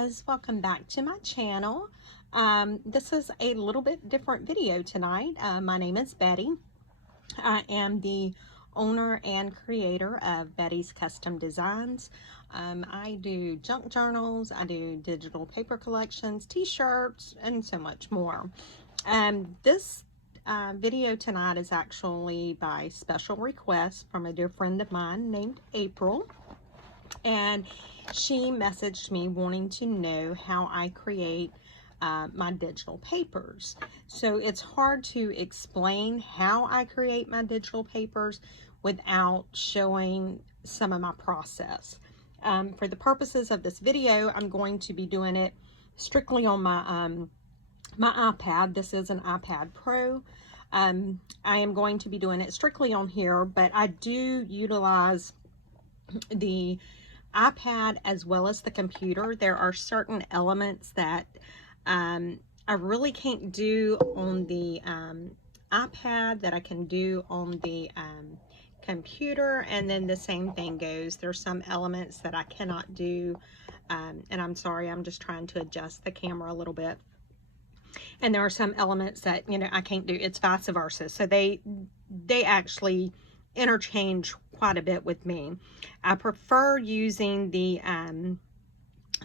guys, welcome back to my channel. This is a little bit different video tonight. My name is Betty. I am the owner and creator of Betty's Custom Designs. I do junk journals, I do digital paper collections, t-shirts, and so much more. This video tonight is actually by special request from a dear friend of mine named April. And she messaged me wanting to know how I create my digital papers. So it's hard to explain how I create my digital papers without showing some of my process. For the purposes of this video, I'm going to be doing it strictly on my my iPad. This is an iPad Pro. I am going to be doing it strictly on here, but I do utilize the iPad as well as the computer. There are certain elements that I really can't do on the iPad that I can do on the computer, and then the same thing goes. There's some elements that I cannot do, and I'm sorry, I'm just trying to adjust the camera a little bit. And there are some elements that, you know, I can't do. It's vice versa. So they actually interchange quite a bit with me. I prefer using the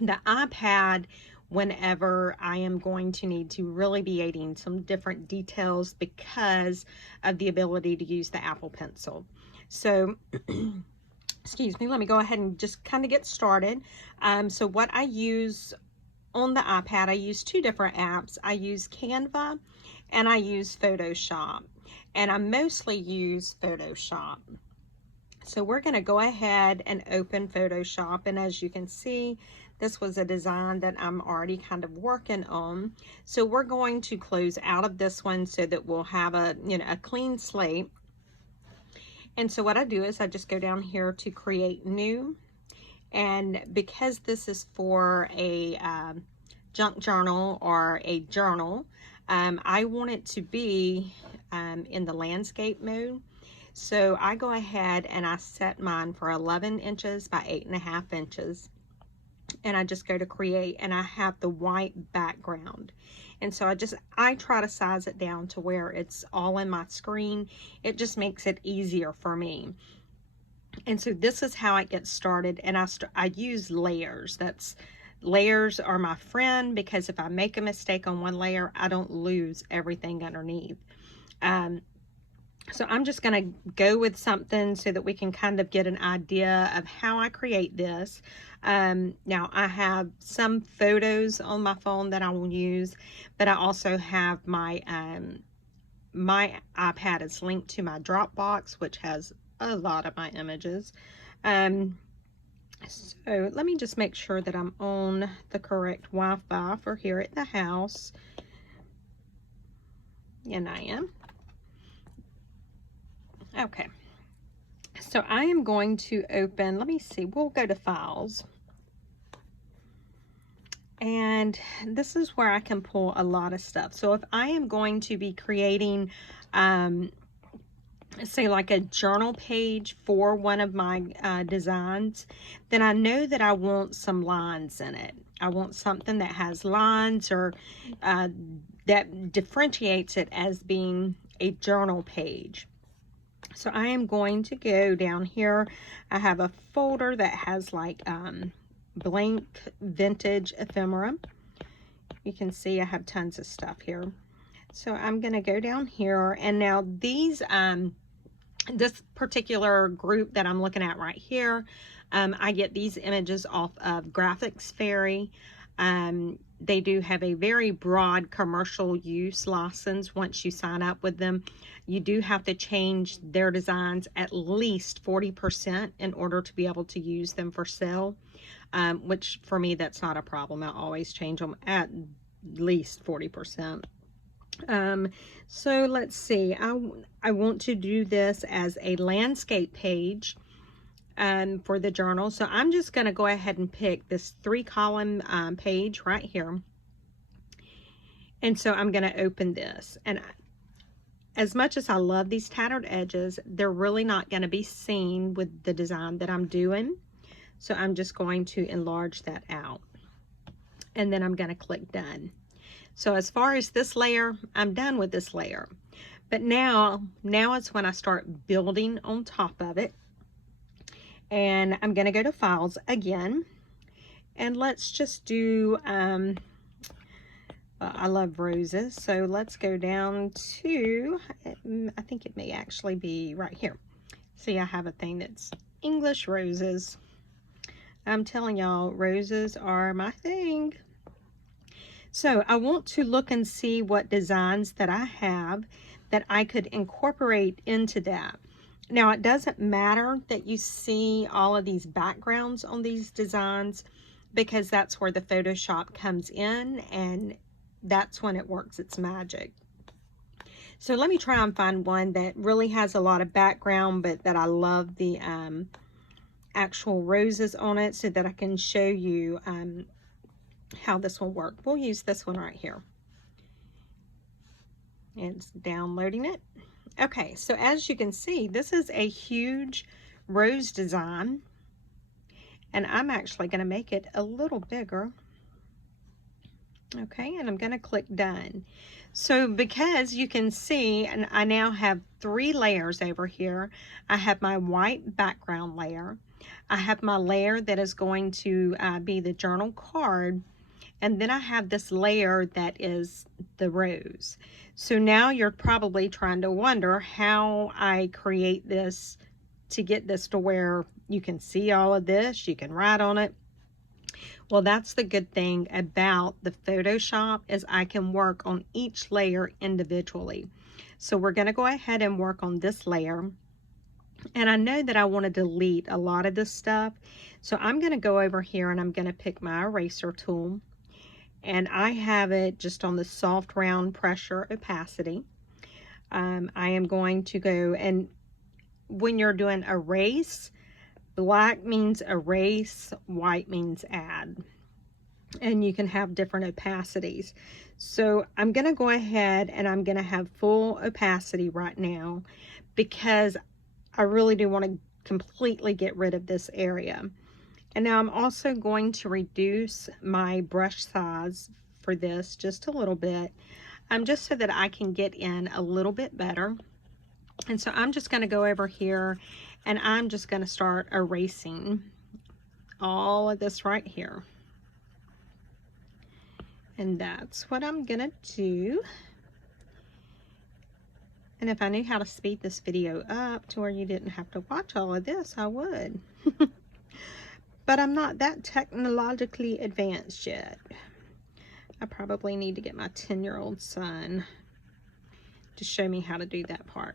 iPad whenever I am going to need to really be adding some different details because of the ability to use the Apple Pencil. So excuse me, let me go ahead and just kind of get started. So what I use on the iPad, I use two different apps. I use Canva and I use Photoshop, and I mostly use Photoshop. So we're going to go ahead and open Photoshop, and as you can see, this was a design that I'm already kind of working on. So we're going to close out of this one so that we'll have a, you know, a clean slate. And so what I do is I just go down here to create new, and because this is for a junk journal or a journal, I want it to be in the landscape mode. So I go ahead and I set mine for 11 inches by 8.5 inches. And I just go to create, and I have the white background. And so I try to size it down to where it's all in my screen. It just makes it easier for me. And so this is how it gets started. And I use layers. Layers are my friend, because if I make a mistake on one layer, I don't lose everything underneath. So I'm just going to go with something so that we can kind of get an idea of how I create this. Now I have some photos on my phone that I will use, but I also have my my iPad is linked to my Dropbox, which has a lot of my images. So let me just make sure that I'm on the correct Wi-Fi for here at the house. And I am. Okay. So I am going to open, let me see, we'll go to files. And this is where I can pull a lot of stuff. So if I am going to be creating, say like a journal page for one of my designs, then I know that I want some lines in it. I want something that has lines, or that differentiates it as being a journal page. So I am going to go down here. I have a folder that has like blank vintage ephemera. You can see I have tons of stuff here. So I'm going to go down here, and now these this particular group that I'm looking at right here, I get these images off of Graphics Fairy. They do have a very broad commercial use license. Once you sign up with them, you do have to change their designs at least 40% in order to be able to use them for sale, which for me, that's not a problem. I always change them at least 40%. So let's see, I want to do this as a landscape page for the journal. So I'm just going to go ahead and pick this 3-column page right here. And so I'm going to open this. And as much as I love these tattered edges, they're really not going to be seen with the design that I'm doing. So I'm just going to enlarge that out. and then I'm going to click done. So as far as this layer, I'm done with this layer. But now it's when I start building on top of it. And I'm going to go to files again. And let's just do, I love roses. So let's go down to, I think it may actually be right here. See, I have a thing that's English roses. I'm telling y'all, roses are my thing. So I want to look and see what designs that I have that I could incorporate into that. Now, it doesn't matter that you see all of these backgrounds on these designs, because that's where the Photoshop comes in, and that's when it works its magic. So let me try and find one that really has a lot of background, but that I love the actual roses on it, so that I can show you how this will work. We'll use this one right here. It's downloading it. Okay, so as you can see, this is a huge rose design, and I'm actually going to make it a little bigger. Okay, and I'm going to click done. So because you can see, and I now have 3 layers over here. I have my white background layer. I have my layer that is going to be the journal card. And then I have this layer that is the rose. So now you're probably trying to wonder how I create this to get this to where you can see all of this, you can write on it. Well, that's the good thing about the Photoshop, is I can work on each layer individually. So we're going to go ahead and work on this layer. And I know that I want to delete a lot of this stuff. So I'm going to go over here and I'm going to pick my eraser tool. And I have it just on the soft round pressure opacity. I am going to go, and when you're doing erase, black means erase, white means add. And you can have different opacities. So I'm going to go ahead and I'm going to have full opacity right now, because I really do want to completely get rid of this area. And now I'm also going to reduce my brush size for this just a little bit, just so that I can get in a little bit better. And so I'm just going to go over here and I'm just going to start erasing all of this right here. And that's what I'm going to do. And if I knew how to speed this video up to where you didn't have to watch all of this, I would. But I'm not that technologically advanced yet. I probably need to get my 10-year-old son to show me how to do that part.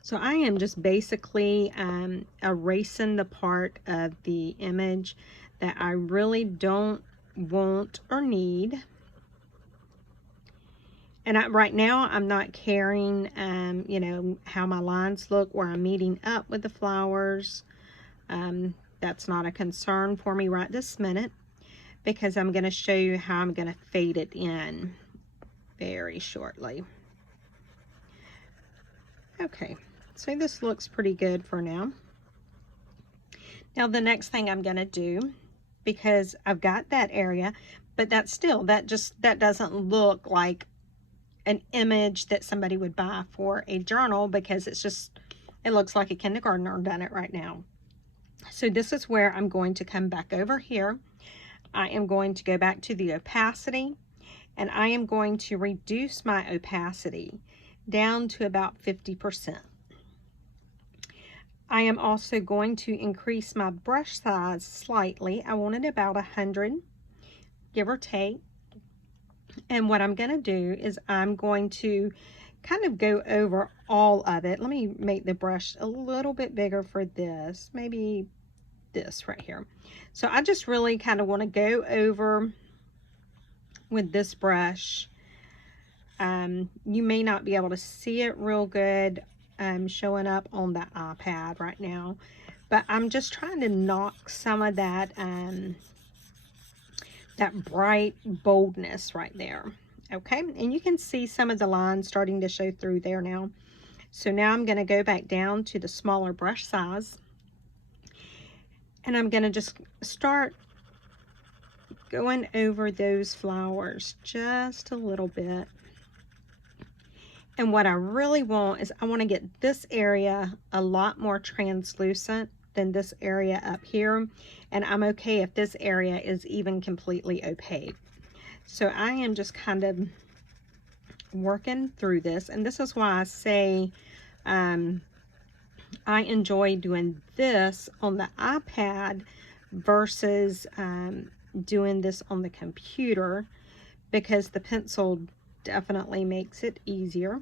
So I am just basically erasing the part of the image that I really don't want or need. And right now I'm not caring, you know, how my lines look, where I'm meeting up with the flowers. That's not a concern for me right this minute, because I'm going to show you how I'm going to fade it in very shortly. Okay, so this looks pretty good for now. Now the next thing I'm going to do, because I've got that area, but that doesn't look like an image that somebody would buy for a journal, because it looks like a kindergartner done it right now. So this is where I'm going to come back over here. I am going to go back to the opacity, and I am going to reduce my opacity down to about 50%. I am also going to increase my brush size slightly. I want it about 100, give or take. And what I'm going to do is I'm going to kind of go over all of it. Let me make the brush a little bit bigger for this, maybe this right here. So I just really kind of want to go over with this brush. You may not be able to see it real good showing up on the iPad right now, but I'm just trying to knock some of that that bright boldness right there. Okay, and you can see some of the lines starting to show through there now. So now I'm going to go back down to the smaller brush size, and I'm going to just start going over those flowers just a little bit. And what I really want is I want to get this area a lot more translucent than this area up here. And I'm okay if this area is even completely opaque. So I am just kind of working through this. And this is why I say I enjoy doing this on the iPad versus doing this on the computer, because the pencil definitely makes it easier.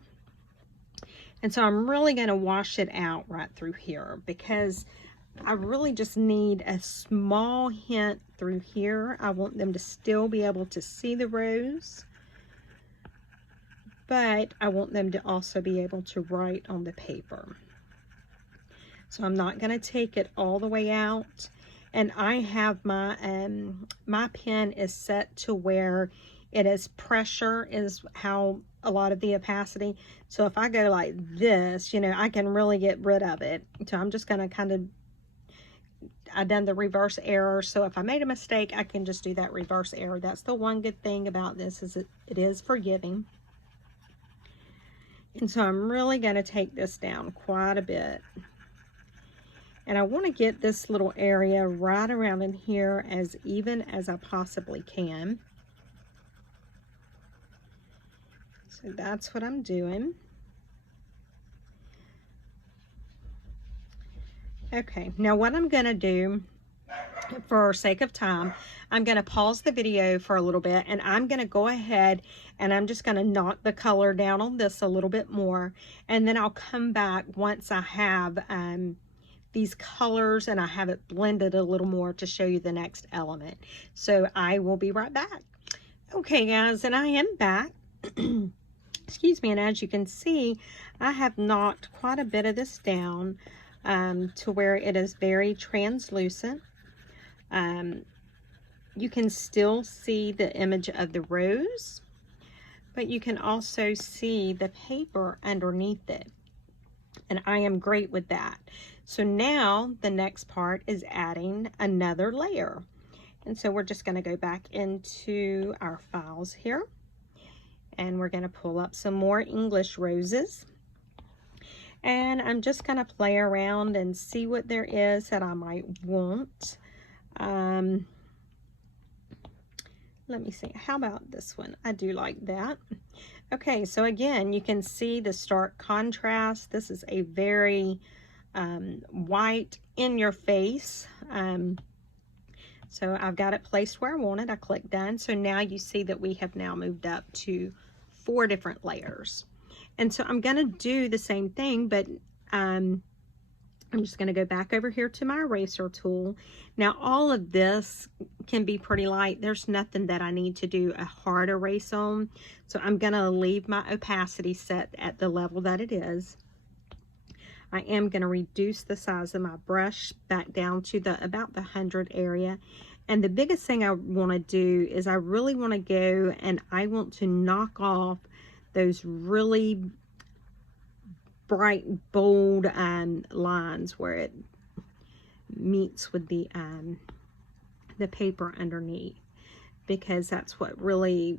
And so I'm really going to wash it out right through here, because I really just need a small hint through here. I want them to still be able to see the rose, but I want them to also be able to write on the paper. So I'm not going to take it all the way out. And I have my my pen is set to where it is pressure is how a lot of the opacity. So if I go like this, you know, I can really get rid of it. So I'm just going to kind of, I done the reverse error. So if I made a mistake, I can just do that reverse error. That's the one good thing about this, is it is forgiving. And so I'm really going to take this down quite a bit. And I want to get this little area right around in here as even as I possibly can. So that's what I'm doing. Okay, now what I'm going to do, for sake of time, I'm going to pause the video for a little bit, and I'm going to go ahead and I'm just going to knock the color down on this a little bit more, and then I'll come back once I have these colors and I have it blended a little more to show you the next element. So I will be right back. Okay guys, and I am back. Excuse me, and as you can see, I have knocked quite a bit of this down to where it is very translucent. You can still see the image of the rose, but you can also see the paper underneath it. And I am great with that. So now the next part is adding another layer. And so we're just going to go back into our files here, and we're going to pull up some more English roses. And I'm just going to play around and see what there is that I might want. Let me see. How about this one? I do like that. Okay, so again, you can see the stark contrast. This is a very white, in your face. So I've got it placed where I want it. I click done. So now you see that we have now moved up to 4 different layers. And so I'm going to do the same thing, but I'm just going to go back over here to my eraser tool. Now all of this can be pretty light. There's nothing that I need to do a hard erase on. So I'm going to leave my opacity set at the level that it is. I am going to reduce the size of my brush back down to about the 100 area. And the biggest thing I want to do is I really want to go and I want to knock off those really bright, bold lines where it meets with the paper underneath, because that's what really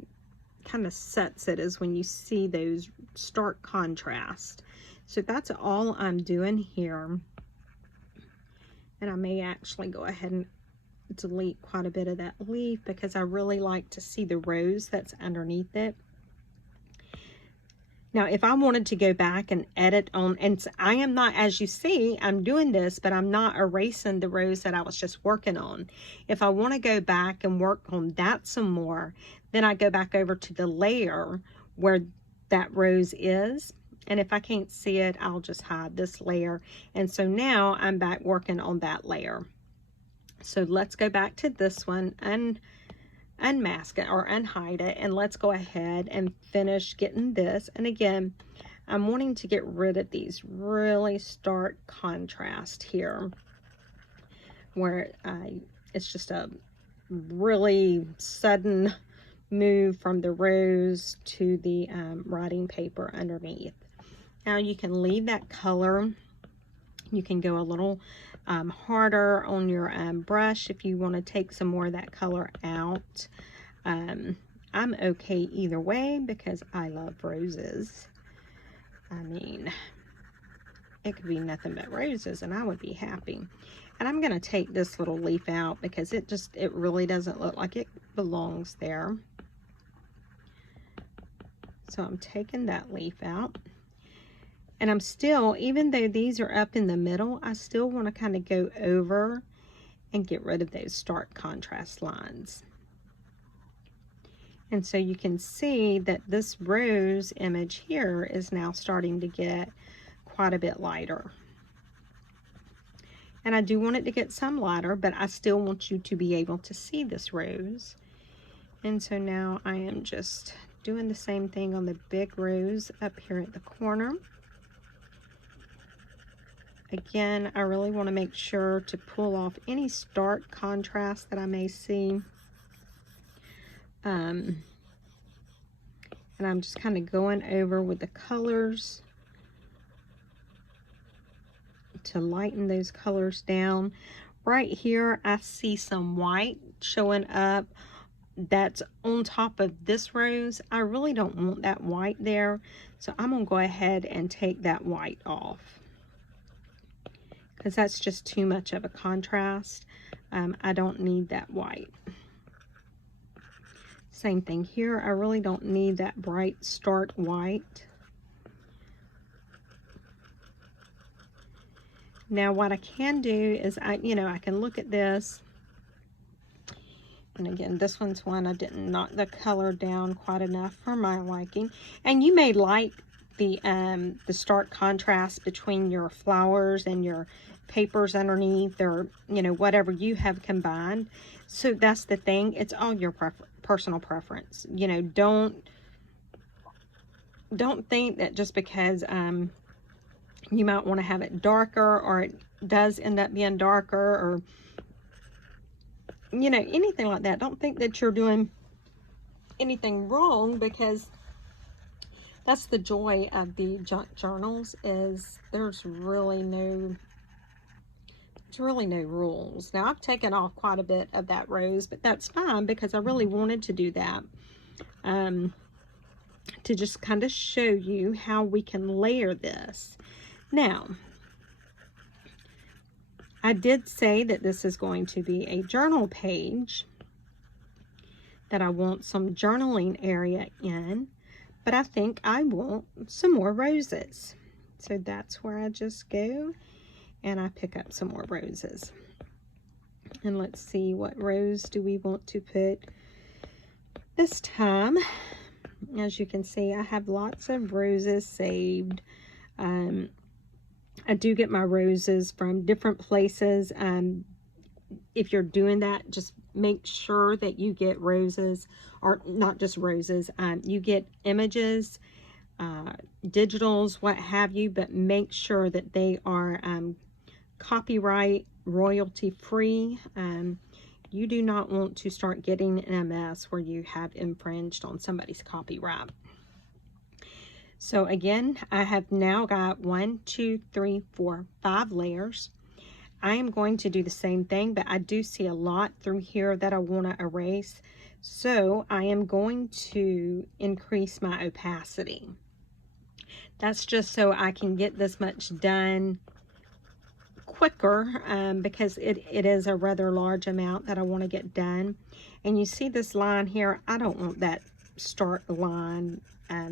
kind of sets it, is when you see those stark contrast. So that's all I'm doing here. And I may actually go ahead and delete quite a bit of that leaf, because I really like to see the rose that's underneath it. Now, if I wanted to go back and edit on, and I am not, as you see, I'm doing this, but I'm not erasing the rose that I was just working on. If I want to go back and work on that some more, then I go back over to the layer where that rose is. And if I can't see it, I'll just hide this layer. And so now I'm back working on that layer. So let's go back to this one and unmask it or unhide it, and let's go ahead and finish getting this. And again, I'm wanting to get rid of these really stark contrast here, where it's just a really sudden move from the rose to the writing paper underneath. Now you can leave that color. You can go a little harder on your brush if you want to take some more of that color out. I'm okay either way because I love roses. I mean, it could be nothing but roses and I would be happy. And I'm going to take this little leaf out because it really doesn't look like it belongs there. So I'm taking that leaf out. And I'm still, even though these are up in the middle, I still want to kind of go over and get rid of those stark contrast lines. And so you can see that this rose image here is now starting to get quite a bit lighter. And I do want it to get some lighter, but I still want you to be able to see this rose. And so now I am just doing the same thing on the big rose up here at the corner. Again, I really want to make sure to pull off any stark contrast that I may see. And I'm just kind of going over with the colors to lighten those colors down. Right here, I see some white showing up that's on top of this rose. I really don't want that white there, so I'm going to go ahead and take that white off because that's just too much of a contrast. I don't need that white. Same thing here. I really don't need that bright, stark white. Now what I can do is I can look at this. And again, this one's one I didn't knock the color down quite enough for my liking. And you may like the stark contrast between your flowers and your papers underneath, or whatever you have combined. So that's the thing. It's all your personal preference. Don't think that just because you might want to have it darker, or it does end up being darker, or anything like that. Don't think that you're doing anything wrong, because that's the joy of the junk journals, is there's really no rules. Now I've taken off quite a bit of that rose, but that's fine because I really wanted to do that to just kind of show you how we can layer this. Now, I did say that this is going to be a journal page that I want some journaling area in, but I think I want some more roses. So that's where I just go and I pick up some more roses. And let's see, what rose do we want to put this time? As you can see, I have lots of roses saved. I do get my roses from different places. If you're doing that, just make sure that you get roses, or not just roses, you get images, digitals, what have you, but make sure that they are copyright, royalty free. You do not want to start getting in a mess where you have infringed on somebody's copyright. So again, I have now got 1, 2, 3, 4, 5 layers. I am going to do the same thing, but I do see a lot through here that I want to erase. So I am going to increase my opacity. That's just so I can get this much done quicker, because it is a rather large amount that I want to get done. And you see this line here, I don't want that start line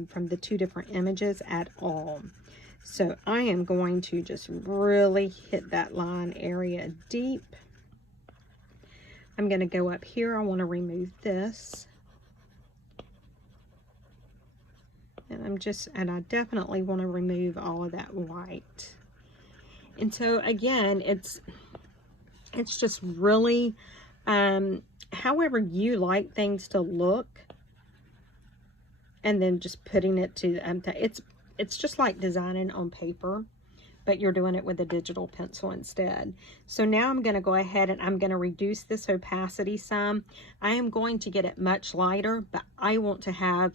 from the two different images at all. So I am going to just really hit that line area deep. I'm going to go up here. I want to remove this. And I definitely want to remove all of that white. And so again, it's just really however you like things to look, and then just putting it to it's just like designing on paper, but you're doing it with a digital pencil instead. So now I'm going to go ahead and I'm going to reduce this opacity some. I am going to get it much lighter, but I want to have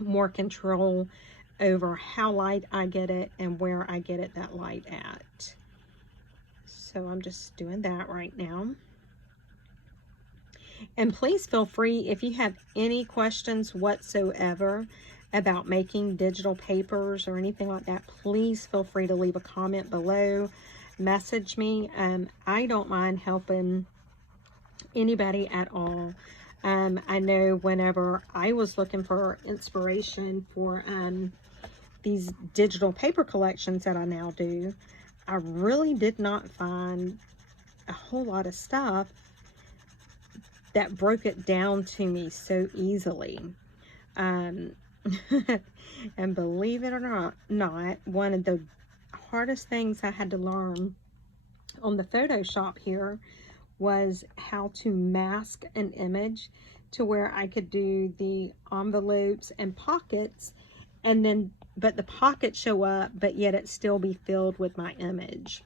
more control over how light I get it and where I get it that light at. So I'm just doing that right now. And please feel free, if you have any questions whatsoever about making digital papers or anything like that, please feel free to leave a comment below, message me. I don't mind helping anybody at all. I know whenever I was looking for inspiration for these digital paper collections that I now do, I really did not find a whole lot of stuff that broke it down to me so easily. And believe it or not, one of the hardest things I had to learn on the Photoshop here was how to mask an image to where I could do the envelopes and pockets, and then but the pockets show up, but yet it still be filled with my image.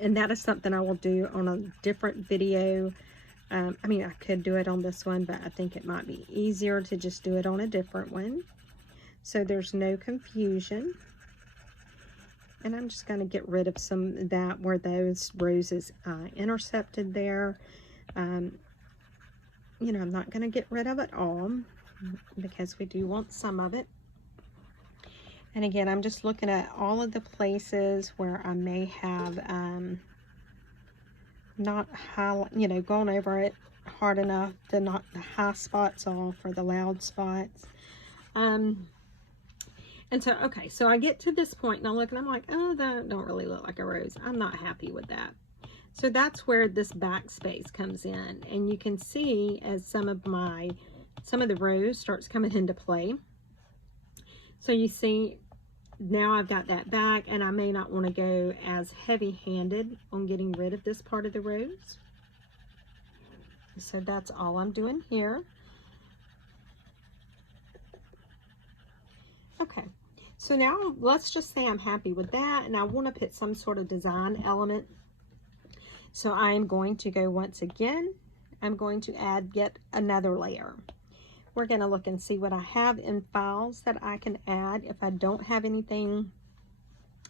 And that is something I will do on a different video. I mean, I could do it on this one, but I think it might be easier to just do it on a different one, so there's no confusion. And I'm just going to get rid of some of that where those roses intercepted there. You know, I'm not going to get rid of it all because we do want some of it. And again, I'm just looking at all of the places where I may have not gone over it hard enough to knock the high spots off or the loud spots. And so, okay, so I get to this point and I look and I'm like, oh, that don't really look like a rose. I'm not happy with that. So that's where this backspace comes in, and you can see as some of the rose starts coming into play. So you see now I've got that back, and I may not want to go as heavy-handed on getting rid of this part of the rose. So that's all I'm doing here. Okay, so now let's just say I'm happy with that, and I want to put some sort of design element. So I'm going to go once again, I'm going to add yet another layer. We're going to look and see what I have in files that I can add. If I don't have anything,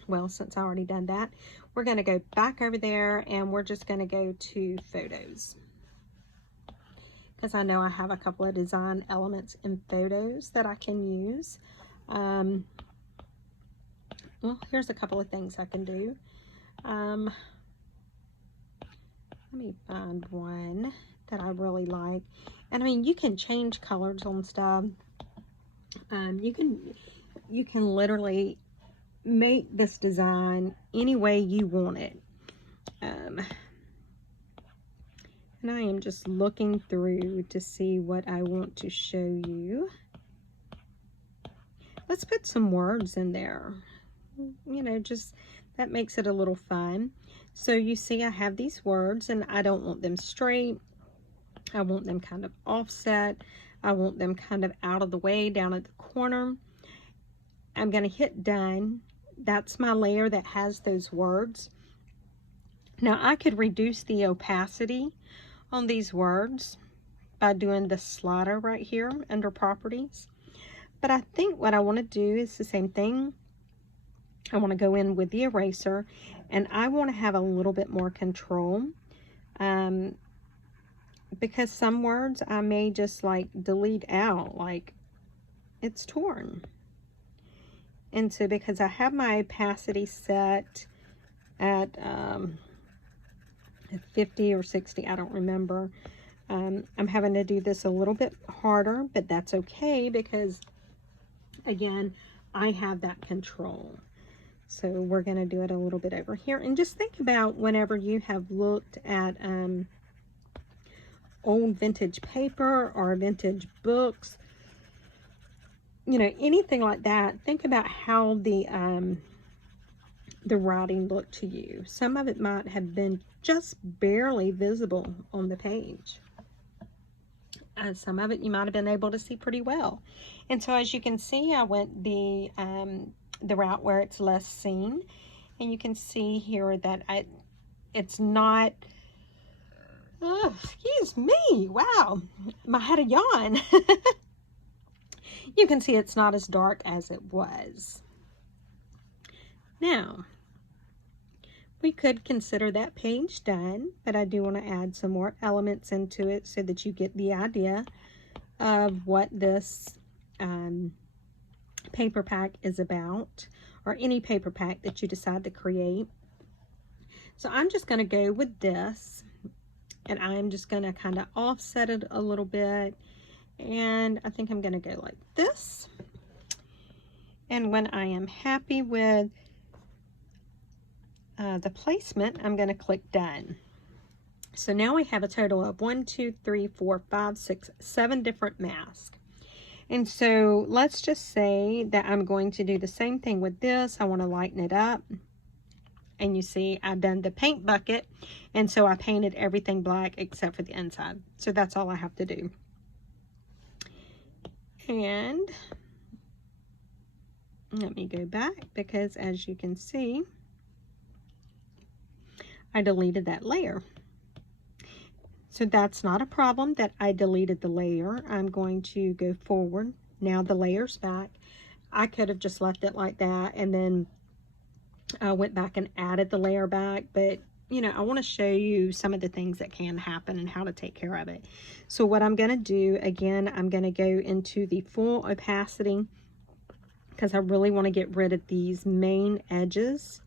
well, since I already done that, we're going to go back over there and we're just going to go to photos, because I know I have a couple of design elements in photos that I can use. Well, here's a couple of things I can do. Let me find one that I really like. And I mean, you can change colors on stuff. You can literally make this design any way you want it. And I am just looking through to see what I want to show you. Let's put some words in there. You know, just that makes it a little fun. So you see I have these words, and I don't want them straight. I want them kind of offset. I want them kind of out of the way down at the corner. I'm going to hit done. That's my layer that has those words. Now I could reduce the opacity on these words by doing the slider right here under properties. But I think what I want to do is the same thing. I want to go in with the eraser, and I want to have a little bit more control. Because some words I may just like delete out, like it's torn. And so because I have my opacity set at 50 or 60, I don't remember. I'm having to do this a little bit harder, but that's okay because, again, I have that control. So we're going to do it a little bit over here. And just think about whenever you have looked at old vintage paper or vintage books, you know, anything like that, think about how the writing looked to you. Some of it might have been just barely visible on the page. Some of it you might have been able to see pretty well. And so as you can see, I went the route where it's less seen. And you can see here that it's not, oh, excuse me, wow, I had a yawn. You can see it's not as dark as it was. Now, we could consider that page done, but I do want to add some more elements into it so that you get the idea of what this paper pack is about, or any paper pack that you decide to create. So I'm just going to go with this, and I'm just going to kind of offset it a little bit, and I think I'm going to go like this. And when I am happy with the placement, I'm going to click done. So now we have a total of 1, 2, 3, 4, 5, 6, 7 different masks. And so let's just say that I'm going to do the same thing with this. I want to lighten it up. And you see I've done the paint bucket, and so I painted everything black except for the inside. So that's all I have to do. And let me go back, because as you can see, I deleted that layer. So that's not a problem that I deleted the layer. I'm going to go forward. Now the layer's back. I could have just left it like that and then I went back and added the layer back, but you know, I want to show you some of the things that can happen and how to take care of it. So what I'm going to do, again, I'm going to go into the full opacity, because I really want to get rid of these main edges.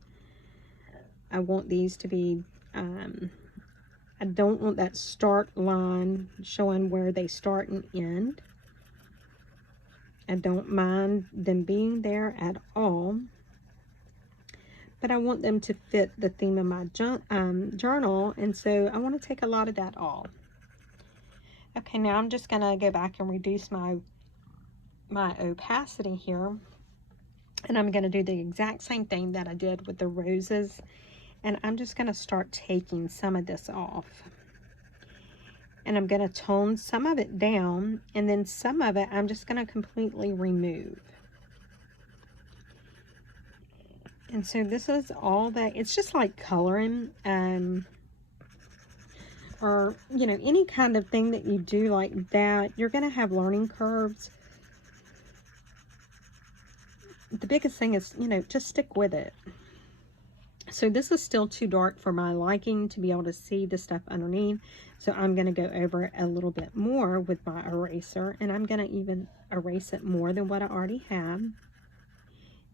I want these to be, I don't want that start line showing where they start and end. I don't mind them being there at all, but I want them to fit the theme of my journal, and so I want to take a lot of that off. Okay, now I'm just going to go back and reduce my opacity here, and I'm going to do the exact same thing that I did with the roses, and I'm just going to start taking some of this off. And I'm going to tone some of it down, and then some of it I'm just going to completely remove. And so this is all that, it's just like coloring, or, you know, any kind of thing that you do like that, you're going to have learning curves. The biggest thing is, you know, just stick with it. So this is still too dark for my liking to be able to see the stuff underneath. So I'm going to go over it a little bit more with my eraser, and I'm going to even erase it more than what I already have.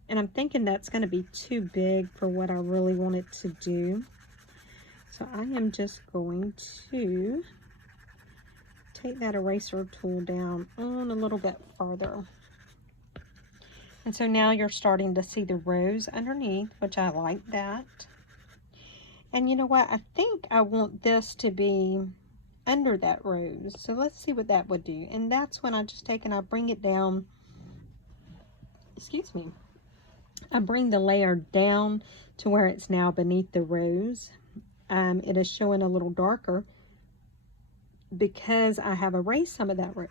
And I'm thinking that's going to be too big for what I really wanted to do. So I am just going to take that eraser tool down on a little bit further. And so now you're starting to see the rows underneath, which I like that. And you know what? I think I want this to be under that rose. So let's see what that would do. And that's when I just take and I bring it down. Excuse me. I bring the layer down to where it's now beneath the rose. It is showing a little darker because I have erased some of that rose.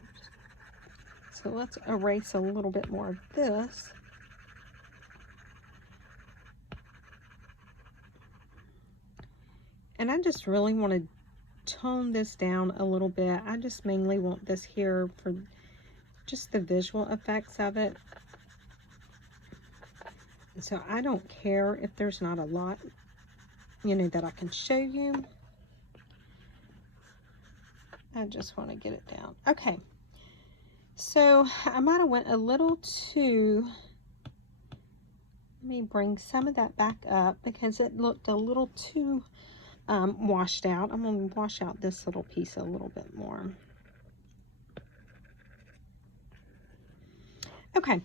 So let's erase a little bit more of this. And I just really want to tone this down a little bit. I just mainly want this here for just the visual effects of it. So I don't care if there's not a lot, you know, that I can show you. I just want to get it down. Okay. So I might have went a little too, let me bring some of that back up because it looked a little too washed out. I'm going to wash out this little piece a little bit more. Okay,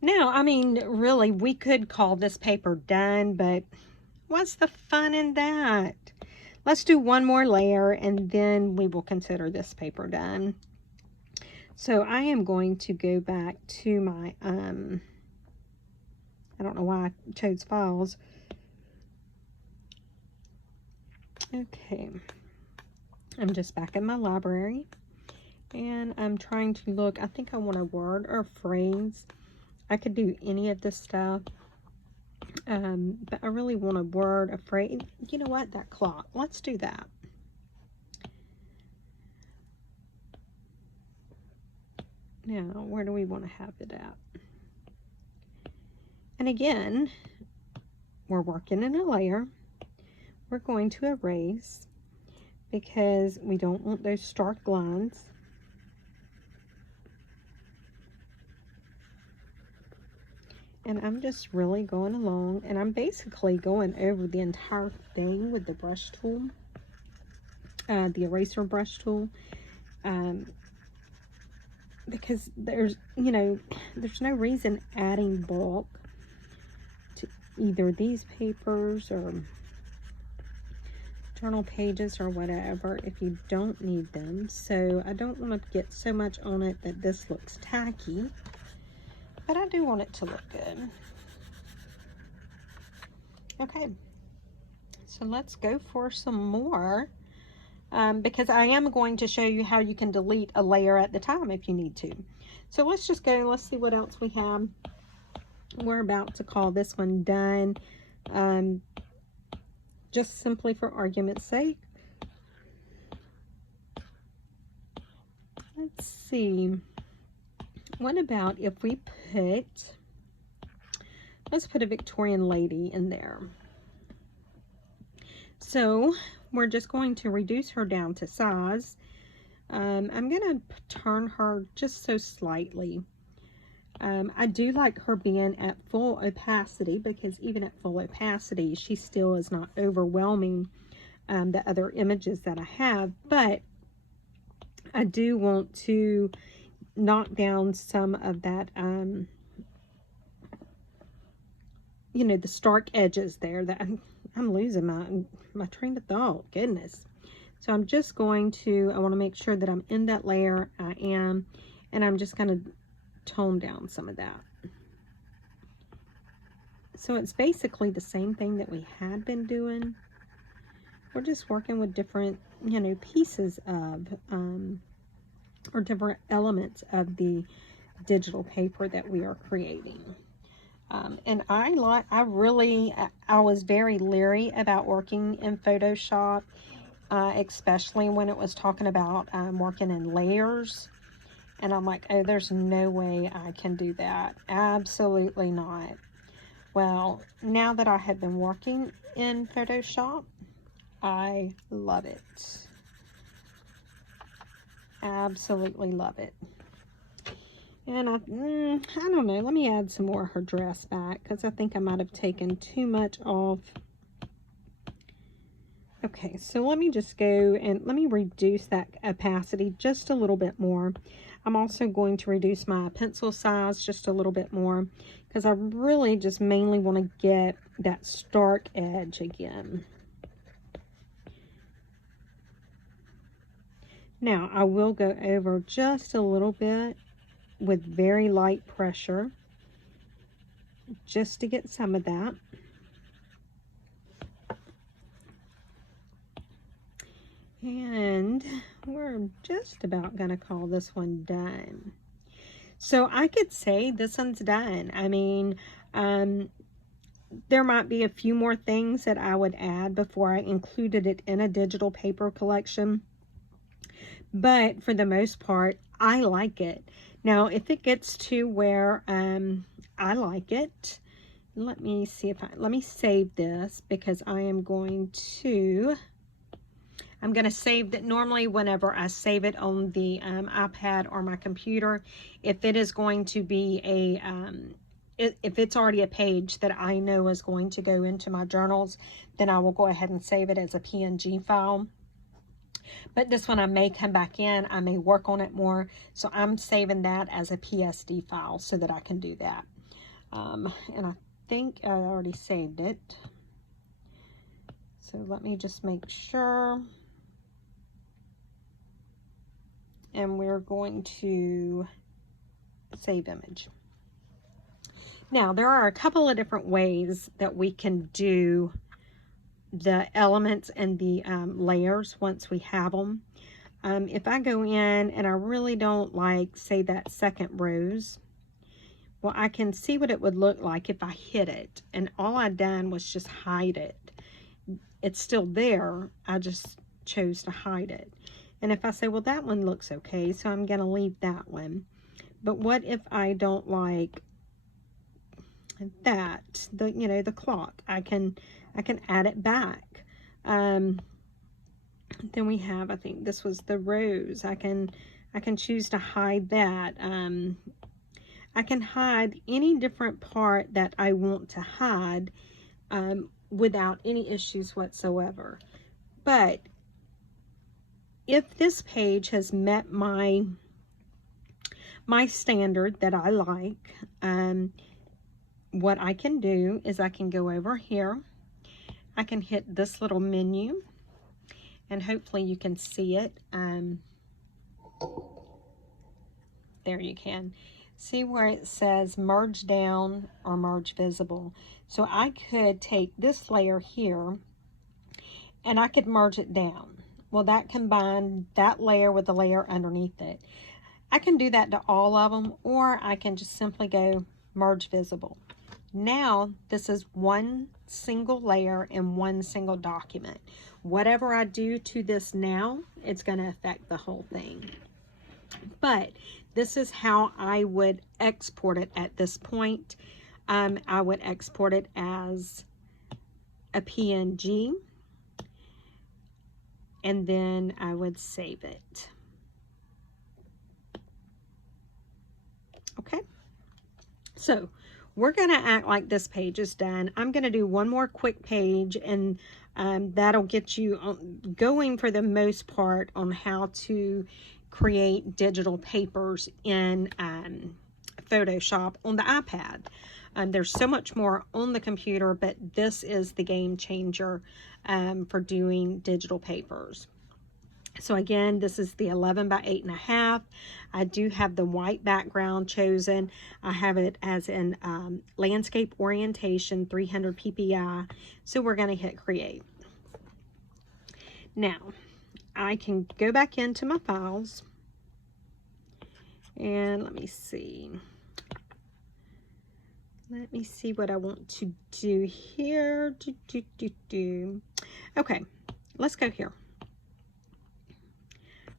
now, I mean, really, we could call this paper done, but what's the fun in that? Let's do one more layer, and then we will consider this paper done. So I am going to go back to my, I don't know why I chose files. Okay, I'm just back in my library. And I'm trying to look, I think I want a word or a phrase. I could do any of this stuff. But I really want a word, a phrase. You know what? That clock. Let's do that. Now, where do we want to have it at? And again, we're working in a layer. we're going to erase because we don't want those stark lines. And I'm just really going along, and I'm basically going over the entire thing with the brush tool, the eraser brush tool, because there's no reason adding bulk to either these papers or journal pages or whatever if you don't need them. So I don't want to get so much on it that this looks tacky, but I do want it to look good. Okay, so let's go for some more, because I am going to show you how you can delete a layer at the time if you need to. So let's just go, let's see what else we have. We're about to call this one done, just simply for argument's sake. Let's see. What about if we let's put a Victorian lady in there. So we're just going to reduce her down to size. I'm going to turn her just so slightly. I do like her being at full opacity, because even at full opacity, she still is not overwhelming the other images that I have. But I do want to knock down some of that, the stark edges there. That I'm losing my train of thought. Goodness. So I'm just going to, I want to make sure that I'm in that layer. I am, and I'm just going to tone down some of that. So it's basically the same thing that we had been doing. We're just working with different, pieces of, or different elements of the digital paper that we are creating. And I was very leery about working in Photoshop, especially when it was talking about working in layers. And I'm like, oh, there's no way I can do that. Absolutely not. Well, now that I have been working in Photoshop, I love it. Absolutely love it. And I don't know, let me add some more of her dress back, because I think I might have taken too much off. Okay, so let me just go and let me reduce that opacity just a little bit more. I'm also going to reduce my pencil size just a little bit more, because I really just mainly want to get that stark edge again. Now, I will go over just a little bit with very light pressure, just to get some of that. And we're just about going to call this one done. So I could say this one's done. I mean, there might be a few more things that I would add before I included it in a digital paper collection. But for the most part, I like it. Now, if it gets to where I like it, let me see if let me save this, because I am going to, I'm going to save that. Normally, whenever I save it on the iPad or my computer, if it is going to be a, if it's already a page that I know is going to go into my journals, then I will go ahead and save it as a PNG file. But this one I may come back in, I may work on it more, so I'm saving that as a PSD file so that I can do that. And I think I already saved it. So let me just make sure. And we're going to save image. Now, there are a couple of different ways that we can do the elements and the layers once we have them. If I go in and I really don't like, say, that second rose, well, I can see what it would look like if I hid it, and all I done was just hide it. It's still there, I just chose to hide it. And if I say, well, that one looks okay, so I'm going to leave that one. But what if I don't like that, the clock? I can add it back. Then we have, I think this was the rose. I can choose to hide that. I can hide any different part that I want to hide without any issues whatsoever. But if this page has met my standard that I like, what I can do is I can go over here. I can hit this little menu, and hopefully you can see it. There you can. See where it says merge down or merge visible. So I could take this layer here and I could merge it down. Well, that combined that layer with the layer underneath it. I can do that to all of them, or I can just simply go merge visible. Now this is one single layer in one single document. Whatever I do to this now, it's going to affect the whole thing. But this is how I would export it at this point. I would export it as a PNG, and then I would save it. Okay, so we're going to act like this page is done. I'm going to do one more quick page, and that'll get you going for the most part on how to create digital papers in Photoshop on the iPad. There's so much more on the computer, but this is the game changer for doing digital papers. So again, this is the 11 by 8.5. I do have the white background chosen. I have it as in landscape orientation, 300 ppi. So we're going to hit create. Now, I can go back into my files, and let me see. Let me see what I want to do here. Okay, let's go here.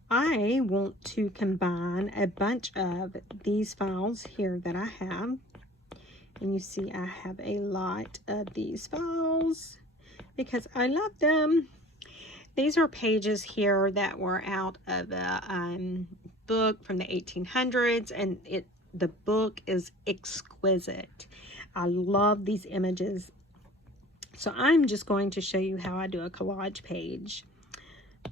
I want to combine a bunch of these files here that I have. And you see I have a lot of these files because I love them. These are pages here that were out of a book from the 1800s, and the book is exquisite. I love these images. So I'm just going to show you how I do a collage page.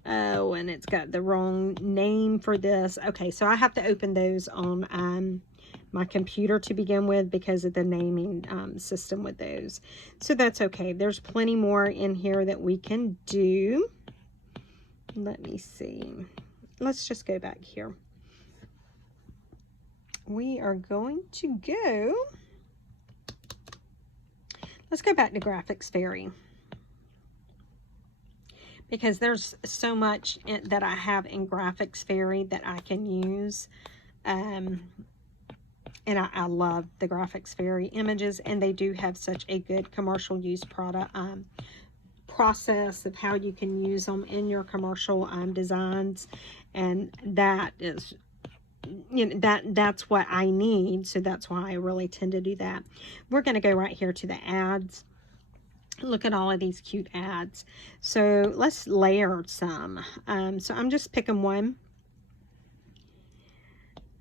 Oh, and it's got the wrong name for this. Okay, so I have to open those on my computer to begin with because of the naming system with those. So that's okay. There's plenty more in here that we can do. Let me see. Let's just go back here. We are going to go, let's go back to Graphics Fairy, because there's so much that I have in Graphics Fairy that I can use. And I love the Graphics Fairy images, and they do have such a good commercial use product process of how you can use them in your commercial designs, and that is, you know, that's what I need, so that's why I really tend to do that. We're going to go right here to the ads. Look at all of these cute ads. So let's layer some. So I'm just picking one.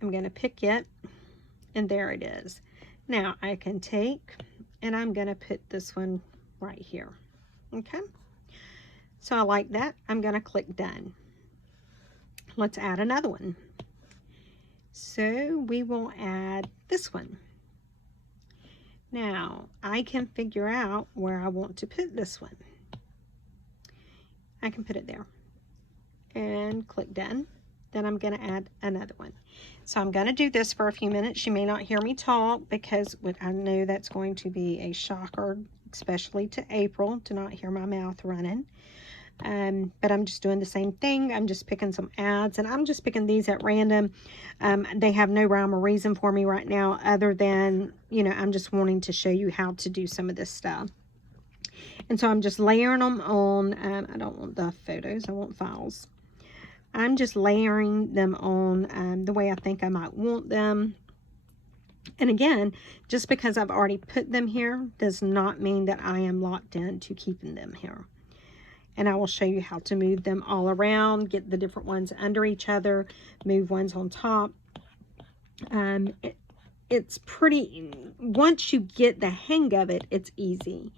I'm going to pick it, and there it is. Now I can take, and I'm going to put this one right here. Okay, so I like that. I'm going to click done. Let's add another one. So we will add this one. Now I can figure out where I want to put this one. I can put it there and click done. Then I'm going to add another one. So I'm going to do this for a few minutes. You may not hear me talk because I know that's going to be a shocker, especially to April, to not hear my mouth running. But I'm just doing the same thing. I'm just picking some ads, and I'm just picking these at random. They have no rhyme or reason for me right now, other than, you know, I'm just wanting to show you how to do some of this stuff. And so I'm just layering them on. I don't want the photos, I want files. I'm just layering them on the way I think I might want them. And again, just because I've already put them here does not mean that I am locked in to keeping them here. and I will show you how to move them all around, get the different ones under each other, move ones on top. It's pretty, once you get the hang of it, it's easy.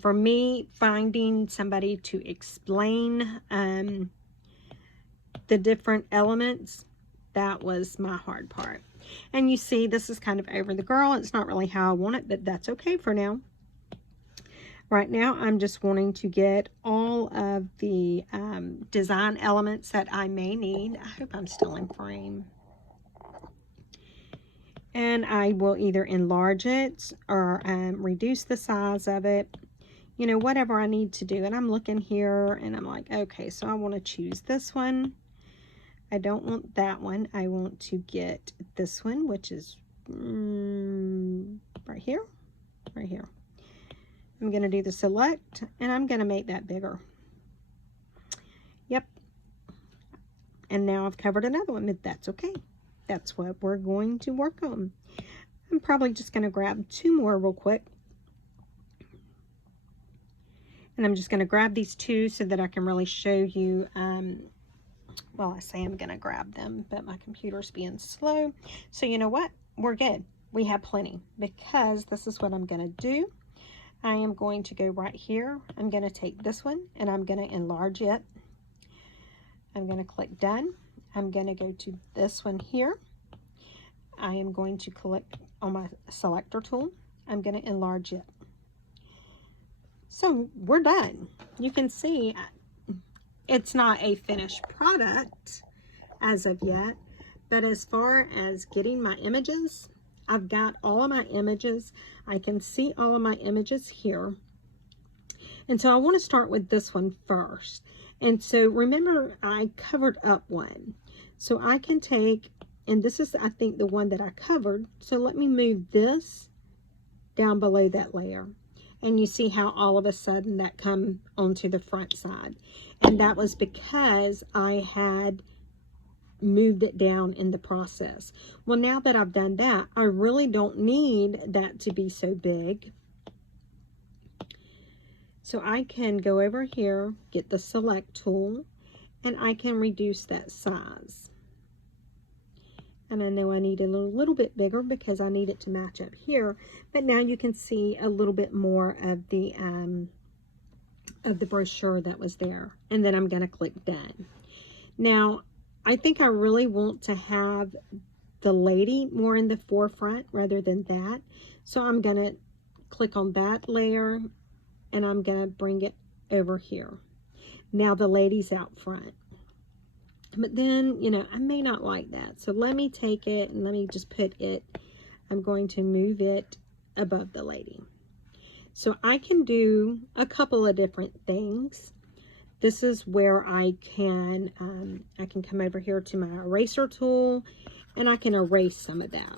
For me, finding somebody to explain the different elements, that was my hard part. And you see, this is kind of over the girl. It's not really how I want it, but that's okay for now. Right now, I'm just wanting to get all of the design elements that I may need. I hope I'm still in frame. And I will either enlarge it or reduce the size of it. You know, whatever I need to do. And I'm looking here and I'm like, okay, so I want to choose this one. I don't want that one. I want to get this one, which is right here. Right here. I'm going to do the select and I'm going to make that bigger. Yep. And now I've covered another one, but that's okay. That's what we're going to work on. I'm probably just going to grab two more real quick. And I'm just going to grab these two so that I can really show you, well, I say I'm going to grab them, but my computer's being slow. So you know what? We're good. We have plenty, because this is what I'm going to do. I am going to go right here. I'm going to take this one and I'm going to enlarge it. I'm going to click done. I'm going to go to this one here. I am going to click on my selector tool. I'm going to enlarge it. So we're done. You can see it's not a finished product as of yet, but as far as getting my images, I've got all of my images. I can see all of my images here. And so I want to start with this one first. And so remember, I covered up one. So I can take, and this is, I think, the one that I covered. So let me move this down below that layer. And you see how all of a sudden that come onto the front side. And that was because I had moved it down in the process. Well, now that I've done that, I really don't need that to be so big. So I can go over here, get the select tool, and I can reduce that size. And I know I need it a little bit bigger because I need it to match up here. But now you can see a little bit more of the brochure that was there. And then I'm going to click done. Now, I think I really want to have the lady more in the forefront rather than that. So I'm going to click on that layer and I'm going to bring it over here. Now the lady's out front. But then, you know, I may not like that. So let me take it and let me just put it, I'm going to move it above the lady. So I can do a couple of different things. This is where I can come over here to my eraser tool and I can erase some of that.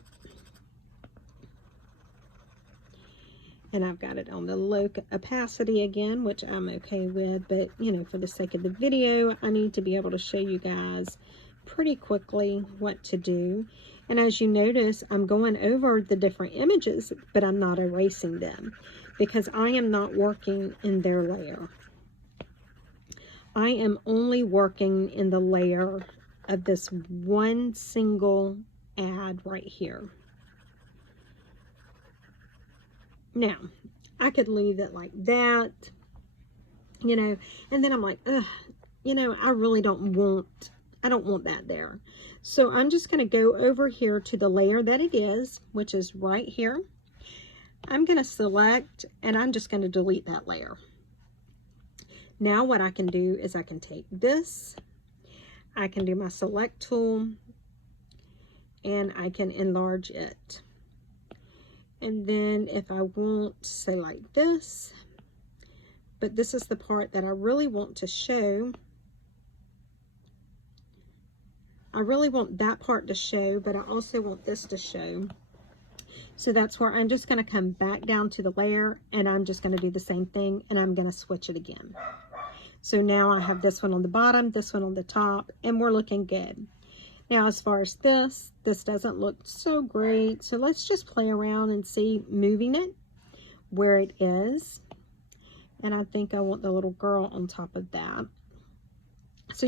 And I've got it on the low opacity again, which I'm okay with, but you know, for the sake of the video, I need to be able to show you guys pretty quickly what to do. And as you notice, I'm going over the different images, but I'm not erasing them because I am not working in their layer. I am only working in the layer of this one single ad right here. Now, I could leave it like that, you know, and then I'm like, ugh, you know, I really don't want that there. So I'm just going to go over here to the layer that it is, which is right here. I'm going to select, and I'm just going to delete that layer. Now what I can do is I can take this, I can do my select tool, and I can enlarge it. And then if I want, say like this, but this is the part that I really want to show. I really want that part to show, but I also want this to show. So that's where I'm just going to come back down to the layer and I'm just going to do the same thing and I'm going to switch it again. So now I have this one on the bottom, this one on the top, and we're looking good. Now, as far as this doesn't look so great. So let's just play around and see moving it where it is. And I think I want the little girl on top of that. So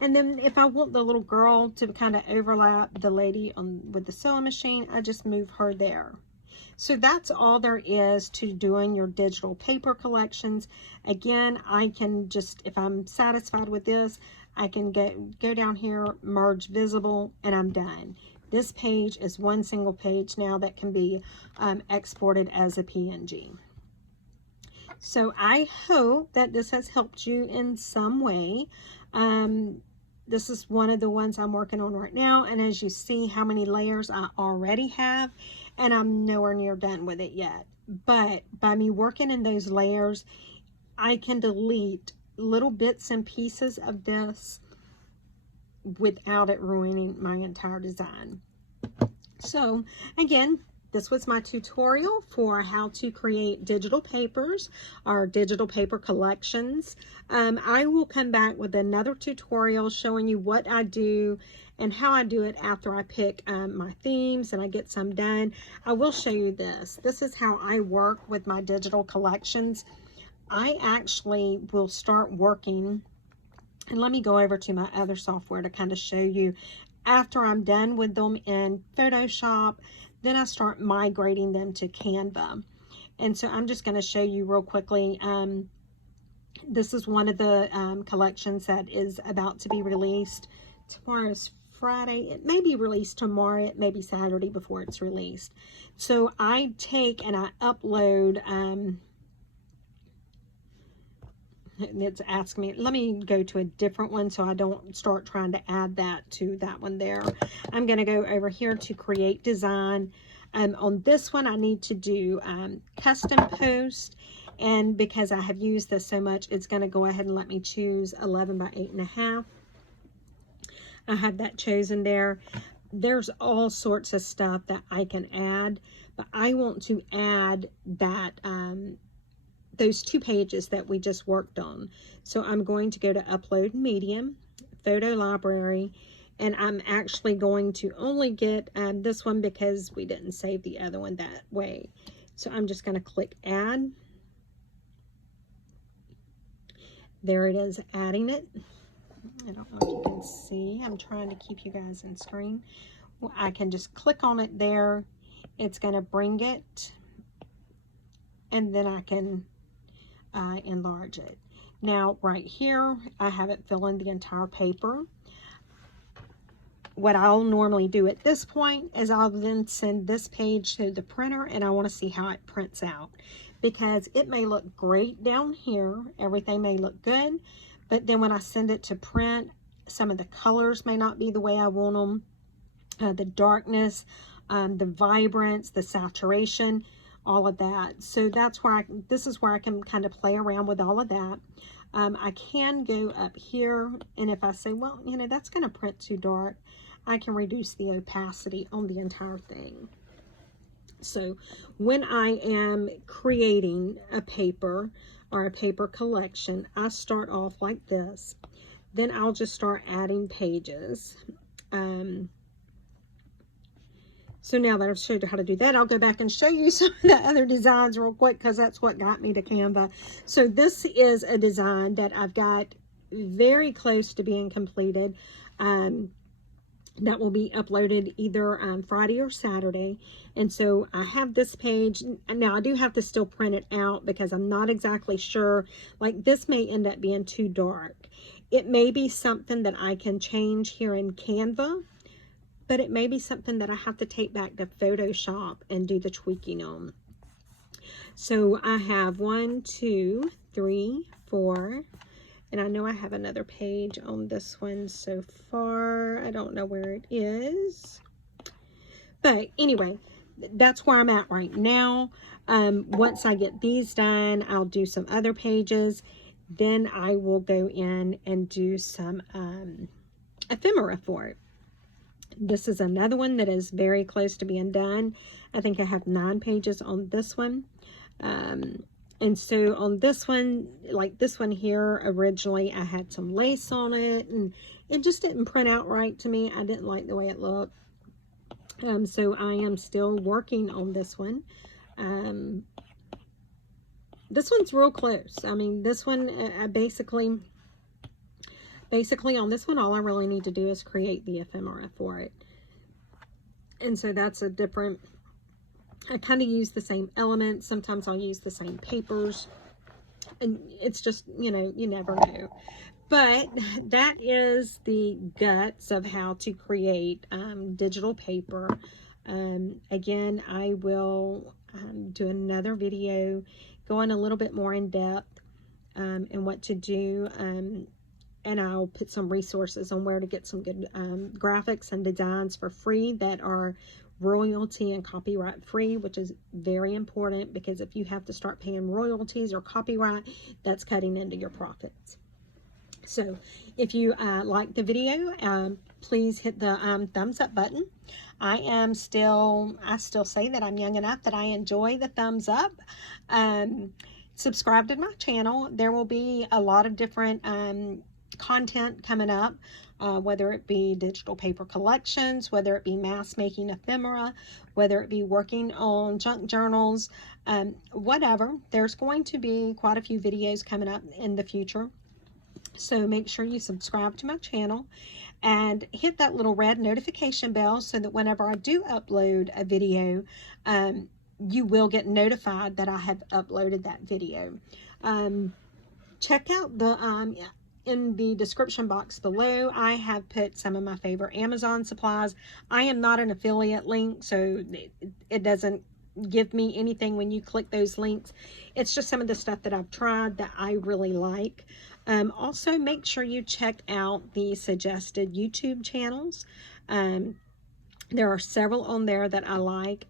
and then if I want the little girl to kind of overlap the lady with the sewing machine, I just move her there. So that's all there is to doing your digital paper collections. Again, I can just, if I'm satisfied with this, I can go down here, merge visible, and I'm done. This page is one single page now that can be exported as a PNG. So I hope that this has helped you in some way. This is one of the ones I'm working on right now, and as you see how many layers I already have, and I'm nowhere near done with it yet. But by me working in those layers, I can delete little bits and pieces of this without it ruining my entire design. So again, this was my tutorial for how to create digital papers or digital paper collections. I will come back with another tutorial showing you what I do and how I do it after I pick my themes and I get some done. I will show you this. This is how I work with my digital collections. I actually will start working, and let me go over to my other software to kind of show you. After I'm done with them in Photoshop, then I start migrating them to Canva. And so I'm just going to show you real quickly. This is one of the collections that is about to be released. Tomorrow's Friday. It may be released tomorrow. It may be Saturday before it's released. So I take and I upload... it's asking me, let me go to a different one so I don't start trying to add that to that one there. I'm going to go over here to create design. On this one I need to do custom post, and because I have used this so much, it's going to go ahead and let me choose 11 by 8.5. I have that chosen there. There's all sorts of stuff that I can add, but I want to add that those 2 pages that we just worked on. So I'm going to go to upload medium, photo library, and I'm actually going to only get this one because we didn't save the other one that way. So I'm just going to click add. There it is, adding it. I don't know if you can see. I'm trying to keep you guys in screen. Well, I can just click on it there. It's going to bring it, and then I can enlarge it. Now right here I have it fill in the entire paper. What I'll normally do at this point is I'll then send this page to the printer, and I want to see how it prints out, because it may look great down here, everything may look good, but then when I send it to print, some of the colors may not be the way I want them, the darkness, the vibrance, the saturation, all of that. So that's where this is where I can kind of play around with all of that. I can go up here, and if I say, well, you know, that's going to print too dark, I can reduce the opacity on the entire thing. So when I am creating a paper or a paper collection, I start off like this. Then I'll just start adding pages. So now that I've showed you how to do that, I'll go back and show you some of the other designs real quick, because that's what got me to Canva. So this is a design that I've got very close to being completed. That will be uploaded either Friday or Saturday. And so I have this page. Now I do have to still print it out because I'm not exactly sure. Like this may end up being too dark. It may be something that I can change here in Canva, but it may be something that I have to take back to Photoshop and do the tweaking on. So I have 1, 2, 3, 4, and I know I have another page on this one so far. I don't know where it is. But anyway, that's where I'm at right now. Once I get these done, I'll do some other pages. Then I will go in and do some ephemera for it. This is another one that is very close to being done. I think I have 9 pages on this one. And so on this one, like this one here, originally I had some lace on it, and it just didn't print out right to me. I didn't like the way it looked. So I am still working on this one. this one's real close. I mean, this one, basically on this one, all I really need to do is create the ephemera for it. And so that's a different, I kind of use the same elements. Sometimes I'll use the same papers. And it's just, you know, you never know. But that is the guts of how to create digital paper. Again, I will do another video going a little bit more in depth and what to do. And I'll put some resources on where to get some good graphics and designs for free that are royalty and copyright free, which is very important, because if you have to start paying royalties or copyright, that's cutting into your profits. So if you like the video, please hit the thumbs up button. I still say that I'm young enough that I enjoy the thumbs up. Subscribe to my channel. There will be a lot of different content coming up, whether it be digital paper collections, whether it be mass making ephemera, whether it be working on junk journals, whatever. There's going to be quite a few videos coming up in the future. So make sure you subscribe to my channel and hit that little red notification bell so that whenever I do upload a video, you will get notified that I have uploaded that video. Check out the in the description box below, I have put some of my favorite Amazon supplies. I am not an affiliate link, so it doesn't give me anything when you click those links. It's just some of the stuff that I've tried that I really like. Also, make sure you check out the suggested YouTube channels. There are several on there that I like.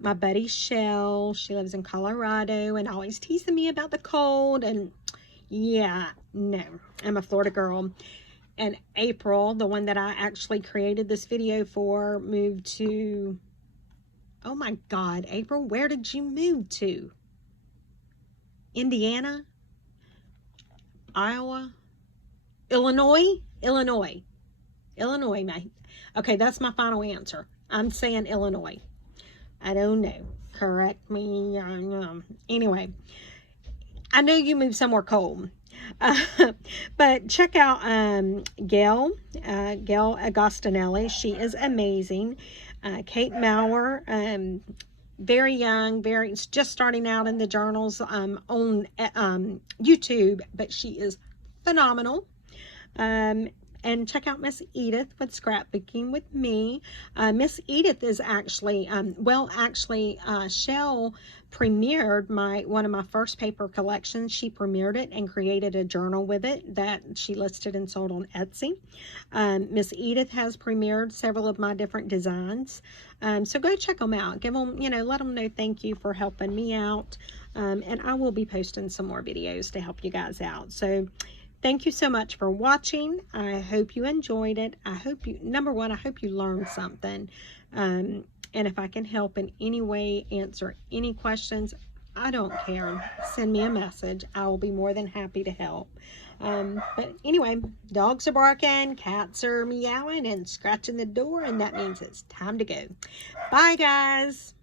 My buddy Chelle, she lives in Colorado and always teasing me about the cold, and yeah, no, I'm a Florida girl. And April, the one that I actually created this video for, moved to, oh my God, April, where did you move to? Indiana? Iowa? Illinois, mate. Okay, that's my final answer. I'm saying Illinois. I don't know. Correct me. Anyway, I know you moved somewhere cold. But check out Gail Agostinelli. She is amazing. Kate Mower, very young, just starting out in the journals on YouTube, but she is phenomenal. And check out Miss Edith with Scrapbooking with Me. Miss Edith is actually, Chelle premiered one of my first paper collections. She premiered it and created a journal with it that she listed and sold on Etsy. Miss Edith has premiered several of my different designs. So go check them out. Give them, let them know thank you for helping me out. And I will be posting some more videos to help you guys out. So thank you so much for watching. I hope you enjoyed it. Number one, I hope you learned something. And if I can help in any way, answer any questions, I don't care. Send me a message. I will be more than happy to help. But anyway, dogs are barking, cats are meowing and scratching the door, and that means it's time to go. Bye, guys.